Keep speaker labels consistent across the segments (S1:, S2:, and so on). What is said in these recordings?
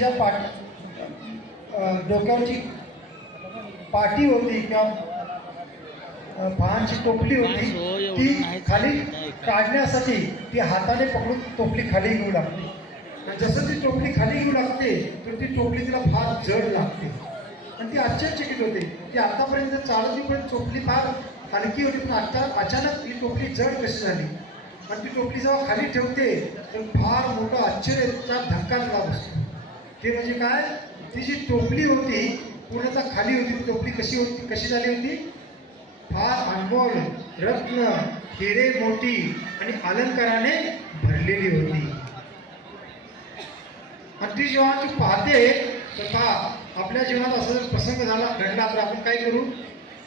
S1: तिच्या पाठ अ, डोक्यावरची पाटी होती किंवा फळांची टोपली होती ती खाली काढण्यासाठी ती हाताने पकडून टोपली खाली घेऊ लागते. जसं ती टोपली खाली घेऊ लागते तर ती टोपली तिला फार जड लागते. आणि ती आश्चर्यचकित होते की आतापर्यंत चालत पण टोपली फार हलकी होती पण आता अचानक ही टोपली जड कशी झाली? आणि ती टोपली जेव्हा खाली ठेवते तर फार मोठा आश्चर्याचा धक्का तिला बसतो. ते म्हणजे काय? ती जी टोपली होती पूर्णतः खाली होती ती टोपली कशी होती कशी झाली होती? फार अनमोल रत्न हिरे मोठी आणि अलंकाराने भरलेली होती. आणि ती जेव्हा तू पाहते तर पहा आपल्या जीवनात असा जर प्रसंग झाला घडला तर आपण काय करू?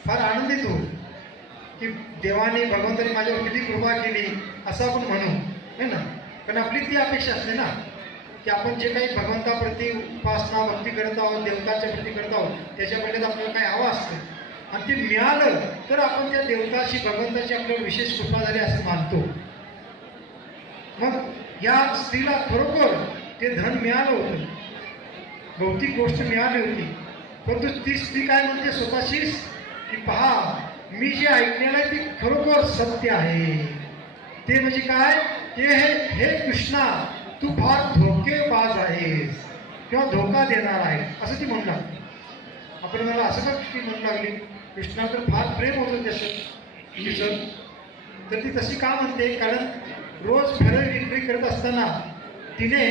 S1: फार आनंदित होऊ. की देवाने भगवंताने माझ्यावर किती कृपा केली असं आपण म्हणू है ना? पण आपली ती अपेक्षा असते ना. की आपण जे काही भगवंताप्रती उपासना भक्ती करत आहोत देवताच्या प्रती करत आहोत त्याच्याकडे आपल्याला काही हवं असतं. आणि ते मिळालं तर आपण त्या देवताची भगवंताची आपल्याला विशेष कृपा झाली असं मानतो. मग या स्त्रीला खरोखर ते धन मिळालं होतं. भौतिक गोष्ट मिळाली होती. परंतु ती स्त्री काय म्हणते स्वतःशीच? की पहा मी जे ऐकलेलं आहे ते खरोखर सत्य आहे. ते म्हणजे काय? ते हे हे कृष्णा. तू फार धोकेबाज आहेस. किंवा धोका देणार आहे असं ती म्हणू लागली. आपण मला असं का ती म्हणू लागली कृष्णा तर फार प्रेम होतं त्याचं तिचं तर ती तशी का म्हणते? कारण रोज फरक विक्री करत असताना तिने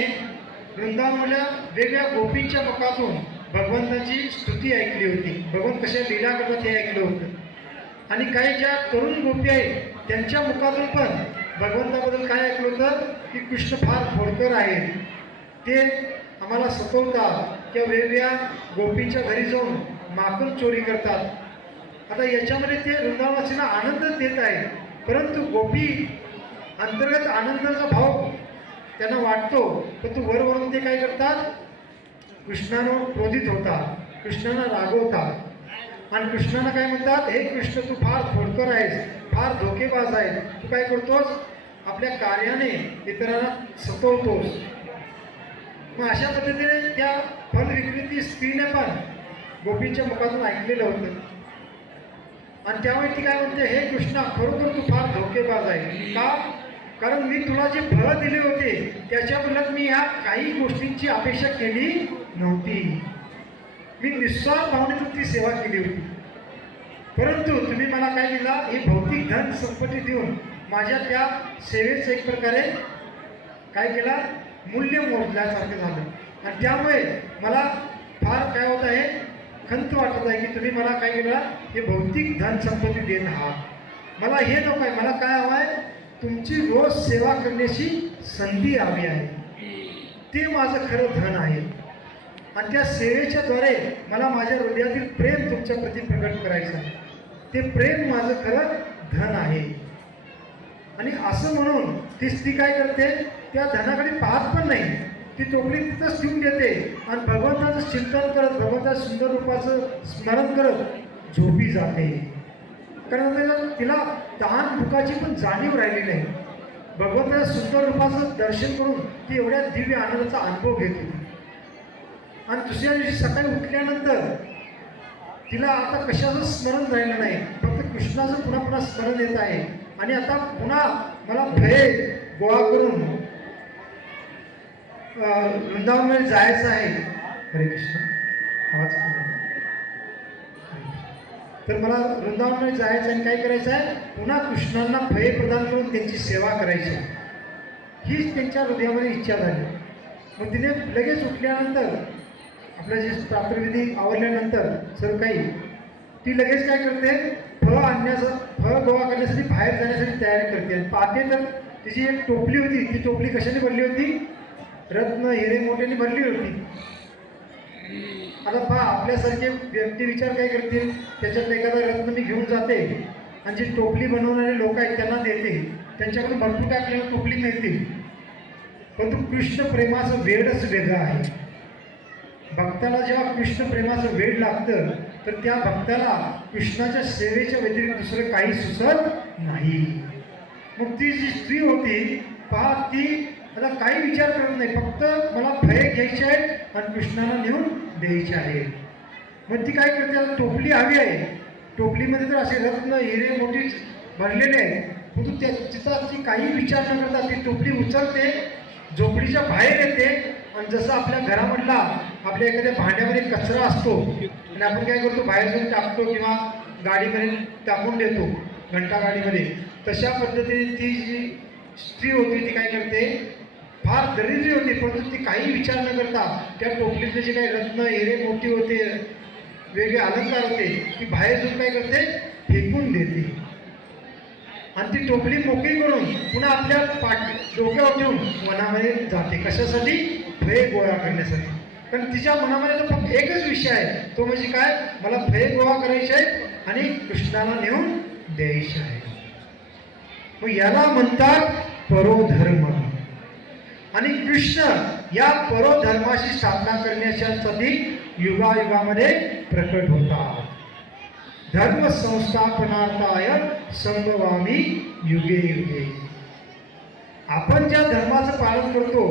S1: वृंदावनच्या वेगळ्या गोपींच्या मुखातून भगवंताची स्तुती ऐकली होती. भगवंत कशा लीला करतात हे ऐकलं होतं. आणि काही ज्या तरुण गोपी आहेत त्यांच्या मुखातून पण भगवंताबद्दल काय होतं की कृष्ण फार खोडकर आहेत. ते आम्हाला सतवतात. किंवा वेगवेगळ्या गोपींच्या घरी जाऊन माकून चोरी करतात. आता याच्यामध्ये ते वृंदावासींना आनंद देत आहेत. परंतु गोपी अंतर्गत आनंदाचा भाव त्यांना वाटतो. परंतु तू वरवरून ते काय करतात? कृष्णानं क्रोधित होतात. कृष्णानं रागवतात. आणि कृष्णानं काय म्हणतात? हे कृष्ण तू फार खोडकर आहेस. फार धोकेबाज आहे तू काय करतोस? आपल्या कार्याने इतरांना सतवतोस मग अशा पद्धतीने त्या फल विक्रेती स्त्रीने पण गोपींच्या मुखातून ऐकलेलं होतं. आणि त्यामुळे ती काय म्हणते हे कृष्णा खरोखर तू फार धोकेबाज आहे. का? कारण मी तुला जे फळं दिले होते त्याच्या उलट मी ह्या काही गोष्टींची अपेक्षा केली नव्हती. मी निस्वार्थ भावनेतून ती सेवा केली होती. परंतु तुम्ही मला काय दिला हे भौतिक धन संपत्ती देऊन माझ्या त्या सेवेचं एक प्रकारे काय केला? मूल्य मोजल्यासारखं झालं. आणि त्यामुळे मला फार काय होत आहे? खंत वाटत आहे की तुम्ही मला काय केलं? हे भौतिक धनसंपत्ती देत आहात. मला हे नको आहे. मला काय हवं आहे? तुमची रोज सेवा करण्याची संधी हवी आहे. ते माझं खरं धन आहे. आणि त्या सेवेच्या द्वारे मला माझ्या हृदयातील प्रेम तुमच्या प्रती प्रकट करायचं आहे. ते प्रेम माझं खरं धन आहे. आणि असं म्हणून ती स्त्री काय करते त्या धनाकडे पाहत पण नाही. ती टोपली तिथंच ठेवून घेते आणि भगवंताचं चिंतन करत भगवंताच्या सुंदर रूपाचं स्मरण करत झोपी जाते. कारण त्याला- तिला तहान दुखाची पण जाणीव राहिली नाही. भगवंताच्या सुंदर रूपाचं दर्शन करून ती एवढ्या दिव्य आनंदाचा अनुभव घेते आणि दुसऱ्या दिवशी सकाळी उठल्यानंतर तिला आता कशाचं स्मरण राहिलं नाही फक्त कृष्णाचं पुन्हा पुन्हा स्मरण येत आहे. आणि आता पुन्हा मला भय गोळा करून वृंदावनमध्ये जायचं आहे. हरे कृष्ण. आवाज तर मला वृंदावनमध्ये जायचं आणि काय करायचं आहे? पुन्हा कृष्णांना भय प्रदान करून त्यांची सेवा करायची आहे. हीच त्यांच्या हृदयामध्ये इच्छा झाली. मग तिने लगेच उठल्यानंतर आपल्या जे प्रातर्विधी आवडल्यानंतर सर्व काही ती लगेच काय करते? फळ आणण्याचं फळ गोळा करण्यासाठी बाहेर जाण्यासाठी तयारी करते. आणि पाहते तर तिची एक टोपली होती. ती टोपली कशाने भरली होती? रत्न हिरे मोठ्याने भरली होती. आता पहा आपल्यासारखे व्यक्ती विचार काय करतील? त्याच्यात एखादा रत्न मी घेऊन जाते. आणि जी टोपली बनवणारे लोक आहेत त्यांना देते. त्यांच्याकडून भरपूर काय आपल्याला टोपली मिळते. परंतु कृष्ण प्रेमाचं वेडच वेगळं आहे. भक्ताला जेव्हा कृष्ण प्रेमाचं वेड लागतं तर त्या भक्ताला कृष्णाच्या सेवेच्या व्यतिरिक्त दुसरं काही सुचत नाही. मग ती जी स्त्री होती पहा ती मला काही विचार करत नाही फक्त मला भय घ्यायचे आहेत आणि कृष्णाला नेऊन द्यायचे आहे. मग ती काय करते आता टोपली हवी आहे. टोपलीमध्ये तर असे रत्न हिरे मोठी भरलेले आहेत. परंतु त्या तिचा ती काही विचार न करता ती टोपली उचलते झोपडीच्या बाहेर येते आणि जसं आपल्या घरामधला आपल्या एखाद्या भांड्यामध्ये कचरा असतो आणि आपण काय करतो बाहेर जाऊन टाकतो किंवा गाडीमध्ये टाकून देतो घंटा गाडीमध्ये तशा पद्धतीने ती जी स्त्री होती ती काय करते फार दरिद्री होती परंतु ती काही विचार न करता त्या टोपलीतले जे काही रत्न हिरे मोठी होते वेगळे अलंकार होते ती बाहेर जाऊन काय करते फेकून देते. आणि ती टोपली मोकळी करून पुन्हा आपल्या पाठ डोक्यावर ठेवून मनामध्ये जाते. कशासाठी? फळे गोळा करण्यासाठी. कारण तिच्या मनामध्ये तर फक्त एकच विषय आहे. तो म्हणजे काय? मला फळे गोळा करायचे आहेत आणि कृष्णाला नेऊन द्यायचे आहे मग याला म्हणतात परोधर्म. आणि कृष्ण या परोधर्माची स्थापना करण्यासाठी युगायुगामध्ये प्रकट होतात. धर्म संस्थापनार्थाय संभवामी युगे युगे. आपण ज्या धर्माचं पालन करतो